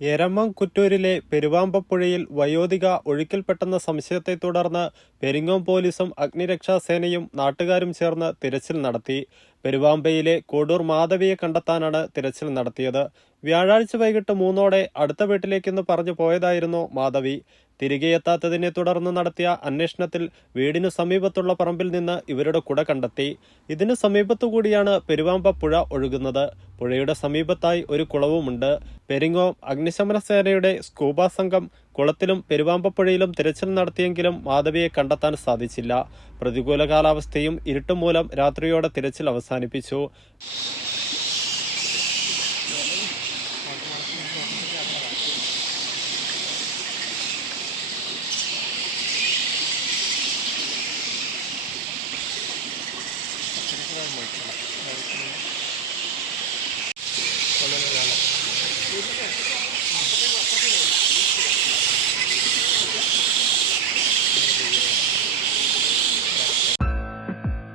എരമം കുറ്റൂരിലെ പെരുവാമ്പപ്പുഴയിൽ വയോധിക ഒഴുക്കിൽപ്പെട്ടെന്ന സംശയത്തെ തുടർന്ന് പെരിങ്ങോം പോലീസും അഗ്നിരക്ഷാസേനയും നാട്ടുകാരും ചേർന്ന് തിരച്ചിൽ നടത്തി. പെരുവാമ്പയിലെ കോഡൂർ മാധവിയെ കണ്ടെത്താനാണ് തിരച്ചിൽ നടത്തിയത്. വ്യാഴാഴ്ച വൈകിട്ട് മൂന്നോടെ അടുത്ത വീട്ടിലേക്കെന്ന് പറഞ്ഞു പോയതായിരുന്നു മാധവി. തിരികെ എത്താത്തതിനെ തുടർന്ന് നടത്തിയ അന്വേഷണത്തിൽ വീടിനു സമീപത്തുള്ള പറമ്പിൽ നിന്ന് ഇവരുടെ കുട കണ്ടെത്തി. ഇതിനു സമീപത്തുകൂടിയാണ് പെരുവാമ്പ പുഴ ഒഴുകുന്നത്. പുഴയുടെ സമീപത്തായി ഒരു കുളവുമുണ്ട്. പെരിങ്ങോ അഗ്നിശമന സേനയുടെ സ്കൂബ സംഘം കുളത്തിലും പെരുവാമ്പപ്പുഴയിലും തിരച്ചിൽ നടത്തിയെങ്കിലും മാധവിയെ കണ്ടെത്താൻ സാധിച്ചില്ല. പ്രതികൂല കാലാവസ്ഥയും ഇരുട്ടും മൂലം രാത്രിയോടെ തിരച്ചിൽ അവസാനിപ്പിച്ചു. Thank you.